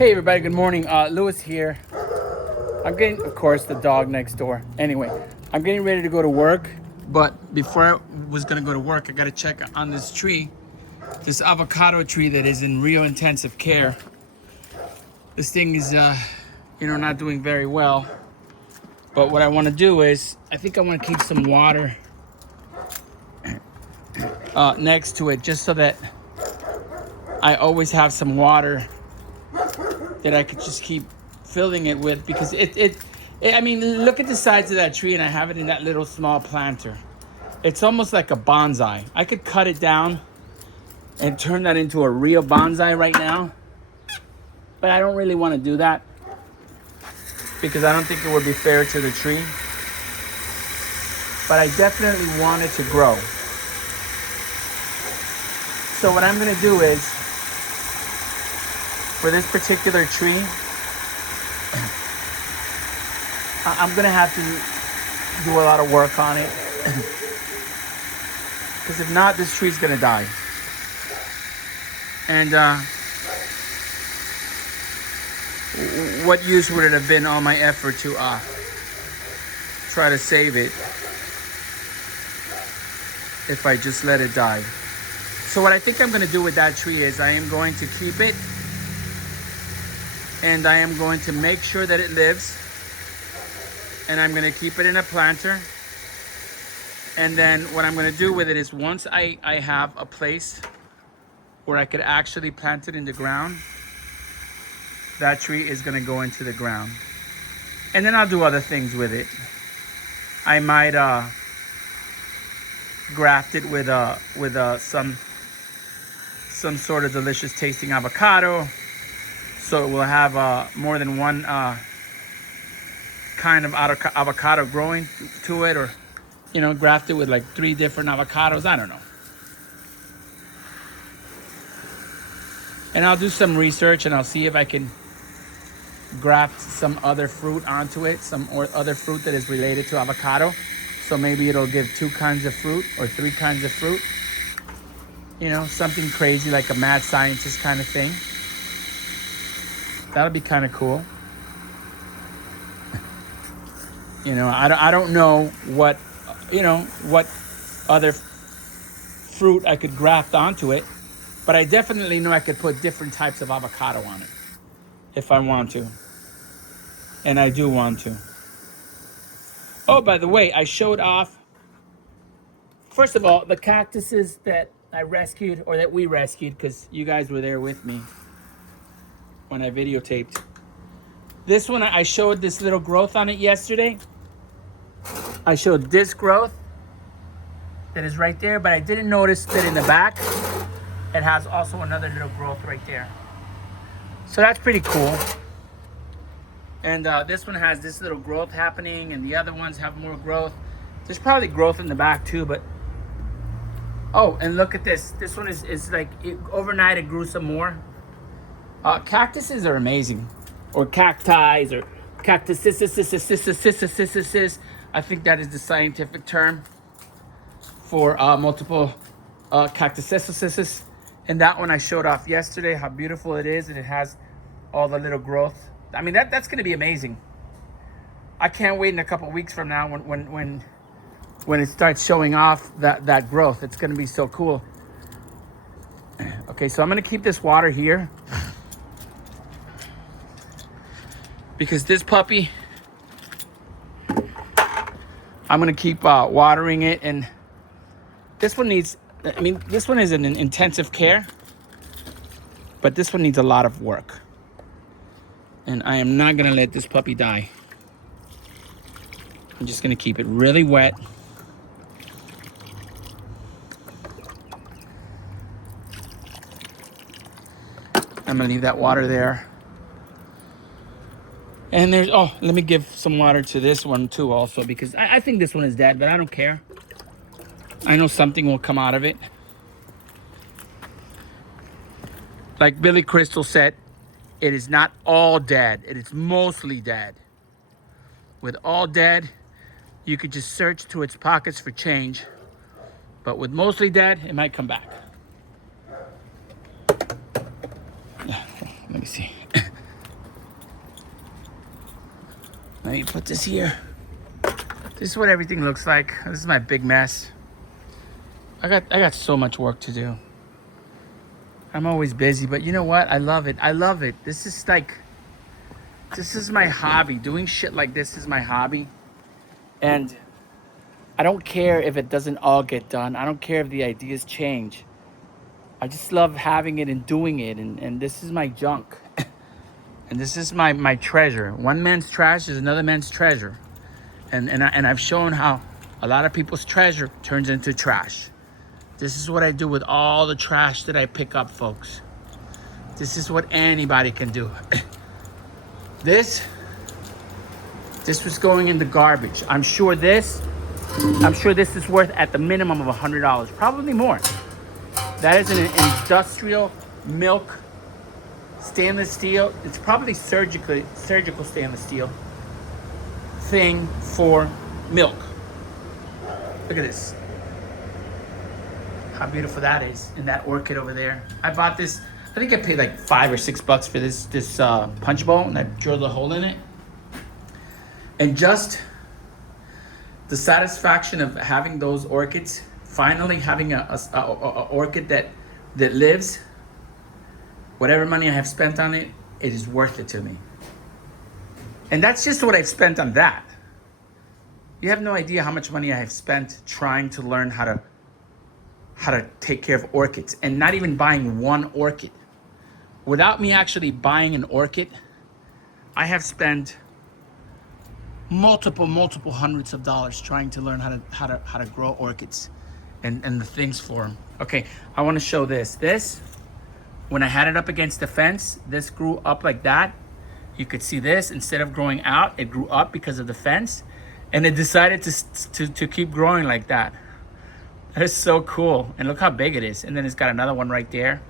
Hey everybody, good morning. Lewis here. I'm getting, of course, the dog next door. Anyway, I'm getting ready to go to work, but before I was gonna go to work, I gotta check on this tree, this avocado tree that is in real intensive care. This thing is, not doing very well. But what I want to do is, I think I want to keep some water next to it, just so that I always have some water that I could just keep filling it with, because I mean, look at the size of that tree, and I have it in that little small planter. It's almost like a bonsai. I could cut it down and turn that into a real bonsai right now, but I don't really want to do that because I don't think it would be fair to the tree. But I definitely want it to grow. So what I'm going to do is, for this particular tree, I'm going to have to do a lot of work on it. Because if not, this tree's going to die. And what use would it have been all my effort to try to save it if I just let it die? So what I think I'm going to do with that tree is I am going to keep it, and I am going to make sure that it lives, and I'm going to keep it in a planter. And then what I'm going to do with it is, once I have a place where I could actually plant it in the ground, that tree is going to go into the ground. And then I'll do other things with it. I might graft it with some sort of delicious tasting avocado, so it will have more than one kind of avocado growing to it, or graft it with like 3 different avocados. I don't know. And I'll do some research, and I'll see if I can graft some other fruit onto it, or other fruit that is related to avocado. So maybe it'll give 2 kinds of fruit or 3 kinds of fruit. Something crazy like a mad scientist kind of thing. That'll be kind of cool. I don't know what other fruit I could graft onto it, but I definitely know I could put different types of avocado on it if I want to. And I do want to. Oh, by the way, I showed off, first of all, the cactuses that I rescued, or that we rescued, because you guys were there with me when I videotaped. This one, I showed this little growth on it yesterday. I showed this growth that is right there, but I didn't notice that in the back, it has also another little growth right there. So that's pretty cool. And this one has this little growth happening, and the other ones have more growth. There's probably growth in the back too, but... Oh, and look at this. This one is like, overnight it grew some more. Cactuses are amazing. Or cacti, or cactuses. I think that is the scientific term for multiple cactuses. And that one I showed off yesterday, how beautiful it is, and it has all the little growth. I mean, that's going to be amazing. I can't wait in a couple weeks from now when it starts showing off that growth. It's going to be so cool. Okay, so I'm going to keep this water here, because this puppy, I'm going to keep watering it. And this one needs, this one is in intensive care, but this one needs a lot of work. And I am not going to let this puppy die. I'm just going to keep it really wet. I'm going to leave that water there. And there's, let me give some water to this one too also, because I think this one is dead, but I don't care. I know something will come out of it. Like Billy Crystal said, it is not all dead. It is mostly dead. With all dead, you could just search through its pockets for change. But with mostly dead, it might come back. Let me see. Let me put this here. This is what everything looks like. This is my big mess. I got so much work to do. I'm always busy, but you know what? I love it. I love it. This is my hobby. Doing shit like this is my hobby. And I don't care if it doesn't all get done. I don't care if the ideas change. I just love having it and doing it. And this is my junk. And this is my treasure. One man's trash is another man's treasure. And I've shown how a lot of people's treasure turns into trash. This is what I do with all the trash that I pick up, folks. This is what anybody can do. This was going in the garbage. I'm sure this is worth at the minimum of $100, probably more. That is an industrial milk stainless steel. It's probably surgical stainless steel thing for milk. Look at this. How beautiful that is. And that orchid over there. I bought this. I think I paid like $5 or $6 for this punch bowl, and I drilled a hole in it. And just the satisfaction of having those orchids, finally having a orchid that lives. Whatever money I have spent on it, it is worth it to me. And that's just what I've spent on that. You have no idea how much money I have spent trying to learn how to take care of orchids, and not even buying one orchid. Without me actually buying an orchid, I have spent multiple hundreds of dollars trying to learn how to grow orchids and the things for them. Okay, I want to show this. This, when I had it up against the fence, this grew up like that. You could see this, instead of growing out, it grew up because of the fence, and it decided to keep growing like that. That is so cool. And look how big it is. And then it's got another one right there.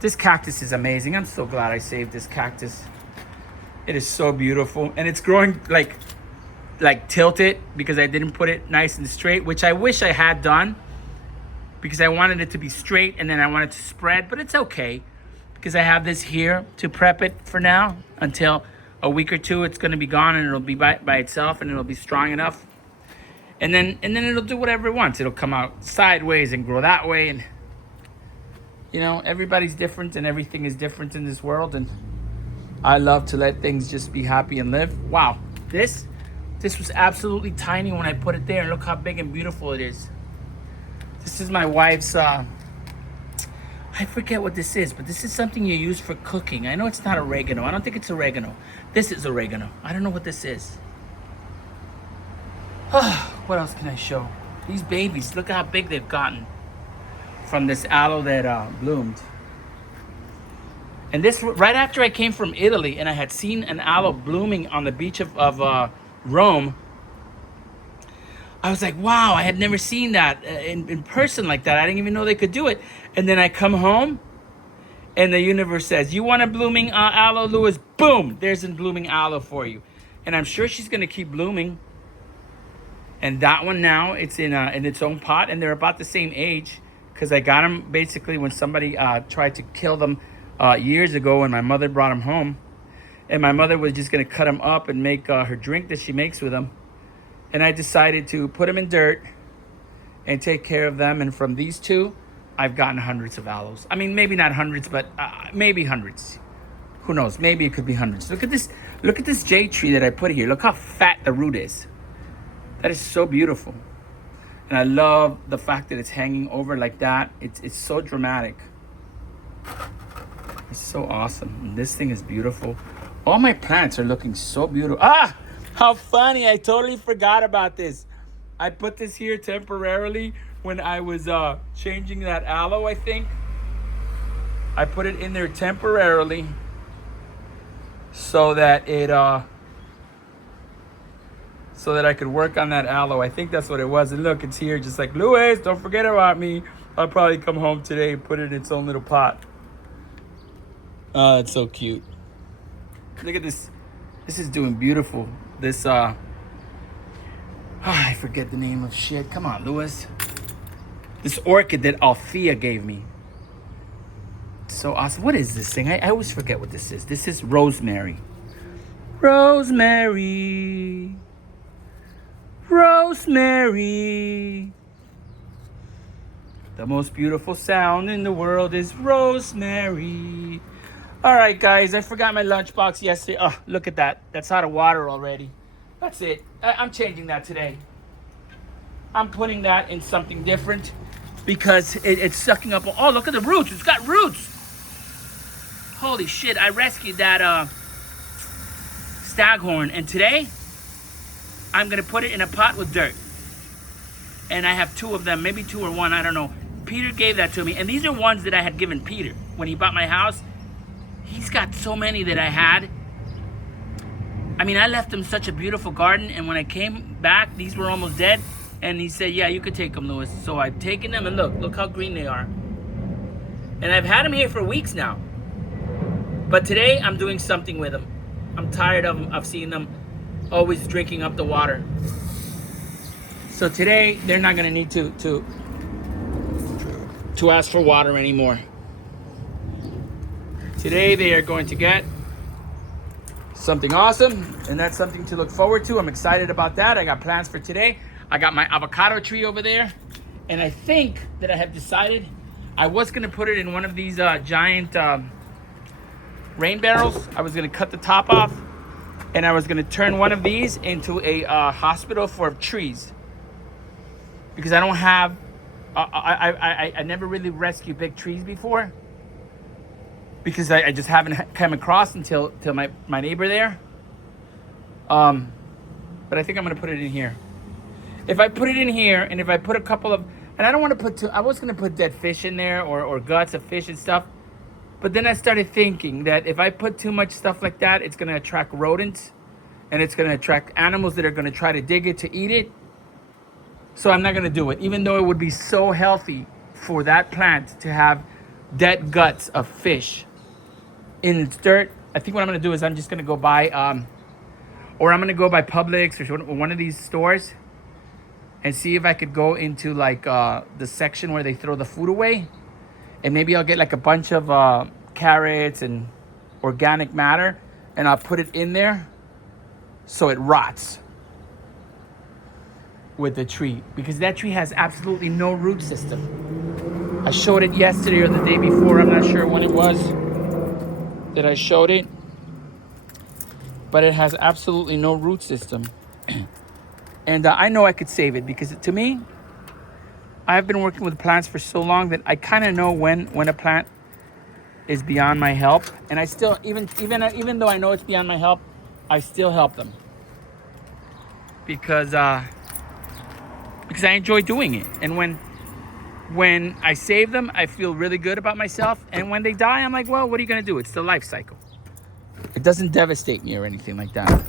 This cactus is amazing. I'm so glad I saved this cactus. It is so beautiful. And it's growing like tilted because I didn't put it nice and straight, which I wish I had done, because I wanted it to be straight and then I wanted to spread, but it's okay because I have this here to prep it for now until a week or two. It's going to be gone and it'll be by itself, and it'll be strong enough. And then it'll do whatever it wants. It'll come out sideways and grow that way. And, you know, everybody's different and everything is different in this world. And I love to let things just be happy and live. Wow. This was absolutely tiny when I put it there. And look how big and beautiful it is. This is my wife's, I forget what this is, but this is something you use for cooking. I know it's not oregano. I don't think it's oregano. This is oregano. I don't know what this is. What else can I show? These babies, look at how big they've gotten from this aloe that bloomed. And this, right after I came from Italy and I had seen an aloe blooming on the beach of Rome, I was like, wow, I had never seen that in person like that. I didn't even know they could do it. And then I come home and the universe says, you want a blooming aloe, Louis? Boom, there's a blooming aloe for you. And I'm sure she's going to keep blooming. And that one now, it's in its own pot, and they're about the same age, because I got them basically when somebody tried to kill them years ago when my mother brought them home. And my mother was just going to cut them up and make her drink that she makes with them. And I decided to put them in dirt and take care of them. And from these two, I've gotten hundreds of aloes. I mean, maybe not hundreds, but maybe hundreds. Who knows? Maybe it could be hundreds. Look at this jade tree that I put here. Look how fat the root is. That is so beautiful. And I love the fact that it's hanging over like that. It's so dramatic. It's so awesome. And this thing is beautiful. All my plants are looking so beautiful. Ah, how funny. I totally forgot about this. I put this here temporarily when I was changing that aloe, I think. I put it in there temporarily so that so that I could work on that aloe. I think that's what it was. And look, it's here just like, Louis, don't forget about me. I'll probably come home today and put it in its own little pot. Oh, it's so cute. Look at this. This is doing beautiful. This, I forget the name of shit. Come on, Louis. This orchid that Althea gave me. So awesome. What is this thing? I always forget what this is. This is rosemary. Rosemary, rosemary. The most beautiful sound in the world is rosemary. All right, guys, I forgot my lunchbox yesterday. Oh, look at that. That's out of water already. That's it. I'm changing that today. I'm putting that in something different because it's sucking up. Oh, look at the roots. It's got roots. Holy shit, I rescued that staghorn. And today, I'm going to put it in a pot with dirt. And I have 2 of them, maybe 2 or 1, I don't know. Peter gave that to me. And these are ones that I had given Peter when he bought my house. He's got so many that I had. I mean, I left him such a beautiful garden. And when I came back, these were almost dead. And he said, yeah, you could take them, Louis. So I've taken them, and look how green they are. And I've had them here for weeks now. But today, I'm doing something with them. I'm tired of seeing them always drinking up the water. So today, they're not gonna need to ask for water anymore. Today, they are going to get something awesome, and that's something to look forward to. I'm excited about that. I got plans for today. I got my avocado tree over there, and I think that I have decided I was gonna put it in one of these giant rain barrels. I was gonna cut the top off, and I was gonna turn one of these into a hospital for trees, because I don't have, I never really rescued big trees before, because I just haven't come across until my neighbor there. But I think I'm gonna put it in here. If I put it in here, and if I put a couple of, and I don't want to put I was going to put dead fish in there, or guts of fish and stuff. But then I started thinking that if I put too much stuff like that, it's going to attract rodents. And it's going to attract animals that are going to try to dig it to eat it. So I'm not going to do it. Even though it would be so healthy for that plant to have dead guts of fish in its dirt. I think what I'm going to do is I'm just going to go buy, or I'm going to go by Publix or one of these stores, and see if I could go into like the section where they throw the food away. And maybe I'll get like a bunch of carrots and organic matter, and I'll put it in there so it rots with the tree. Because that tree has absolutely no root system. I showed it yesterday or the day before. I'm not sure when it was that I showed it. But it has absolutely no root system. And I know I could save it, because to me, I've been working with plants for so long that I kind of know when a plant is beyond my help. And I still, even though I know it's beyond my help, I still help them. Because I enjoy doing it. And when I save them, I feel really good about myself. And when they die, I'm like, well, what are you going to do? It's the life cycle. It doesn't devastate me or anything like that.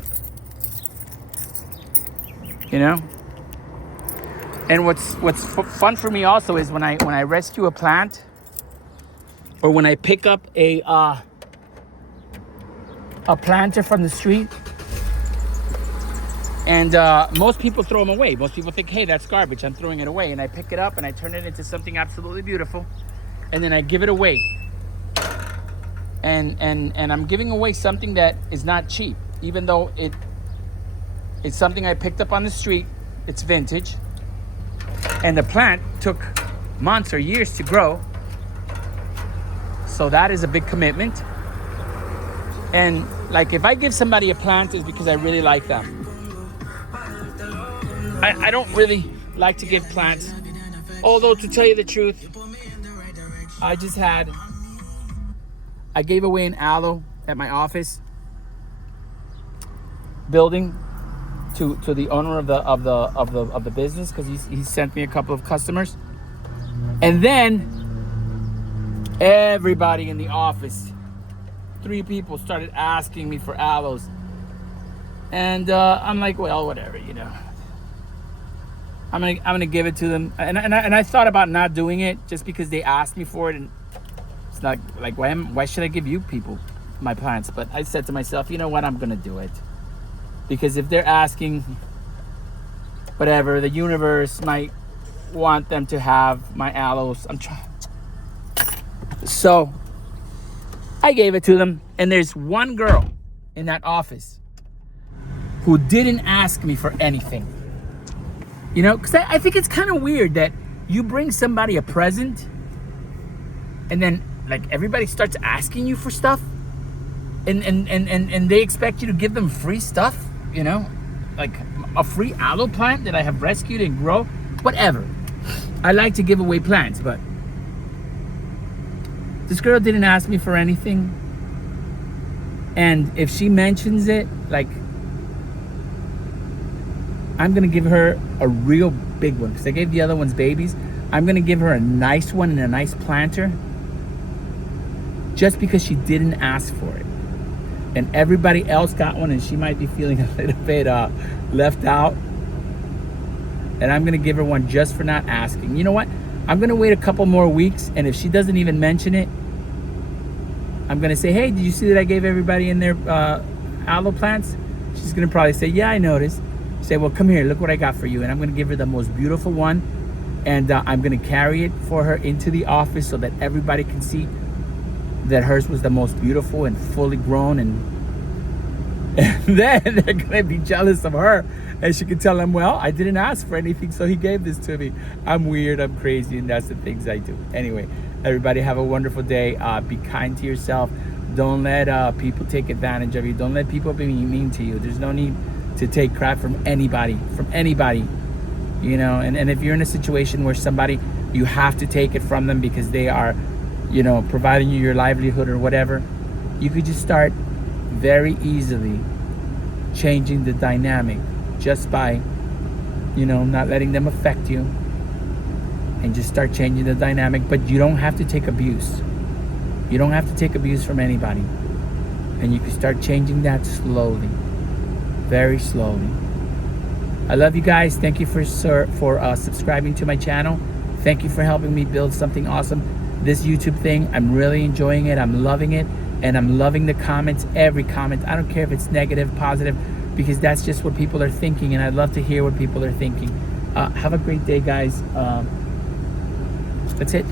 You know? And what's fun for me also is when I rescue a plant, or when I pick up a planter from the street, and most people throw them away. Most people think, hey, that's garbage, I'm throwing it away. And I pick it up and I turn it into something absolutely beautiful, and then I give it away. And I'm giving away something that is not cheap, even though it's something I picked up on the street. It's vintage. And the plant took months or years to grow. So that is a big commitment. And like, if I give somebody a plant, it's because I really like them. I don't really like to give plants. Although, to tell you the truth, I gave away an aloe at my office building to the owner of the business, because he sent me a couple of customers. And then everybody in the office, 3 people, started asking me for aloes. And I'm like, well, whatever, you know. I'm gonna give it to them. And I thought about not doing it just because they asked me for it, and it's not like, why should I give you people my plants? But I said to myself, you know what, I'm gonna do it. Because if they're asking, whatever, the universe might want them to have my aloes. So I gave it to them. And there's one girl in that office who didn't ask me for anything. You know, because I think it's kind of weird that you bring somebody a present and then like everybody starts asking you for stuff and they expect you to give them free stuff, you know, like a free aloe plant that I have rescued and grow, whatever. I like to give away plants, but this girl didn't ask me for anything. And if she mentions it, like, I'm gonna give her a real big one, because I gave the other ones babies. I'm gonna give her a nice one and a nice planter just because she didn't ask for it. And everybody else got one and she might be feeling a little bit left out. And I'm gonna give her one just for not asking. You know what? I'm gonna wait a couple more weeks, and if she doesn't even mention it, I'm gonna say, hey, did you see that I gave everybody in their aloe plants? She's gonna probably say, yeah, I noticed. Say, well, come here, look what I got for you. And I'm gonna give her the most beautiful one, and I'm gonna carry it for her into the office so that everybody can see that hers was the most beautiful and fully grown, and then they're gonna be jealous of her, and she can tell them, well, I didn't ask for anything, so he gave this to me. I'm weird, I'm crazy, and that's the things I do. Anyway, everybody have a wonderful day. Be kind to yourself. Don't let people take advantage of you. Don't let people be mean to you. There's no need to take crap from anybody, you know. And if you're in a situation where somebody, you have to take it from them because they are, you know, providing you your livelihood or whatever, you could just start very easily changing the dynamic just by, you know, not letting them affect you, and just start changing the dynamic. But you don't have to take abuse. You don't have to take abuse from anybody, and you can start changing that slowly, very slowly. I love you guys. Thank you for subscribing to my channel. Thank you for helping me build something awesome. This YouTube thing, I'm really enjoying it. I'm loving it, and I'm loving the comments. Every comment. I don't care if it's negative, positive, because that's just what people are thinking, and I'd love to hear what people are thinking. Have a great day, guys. That's it.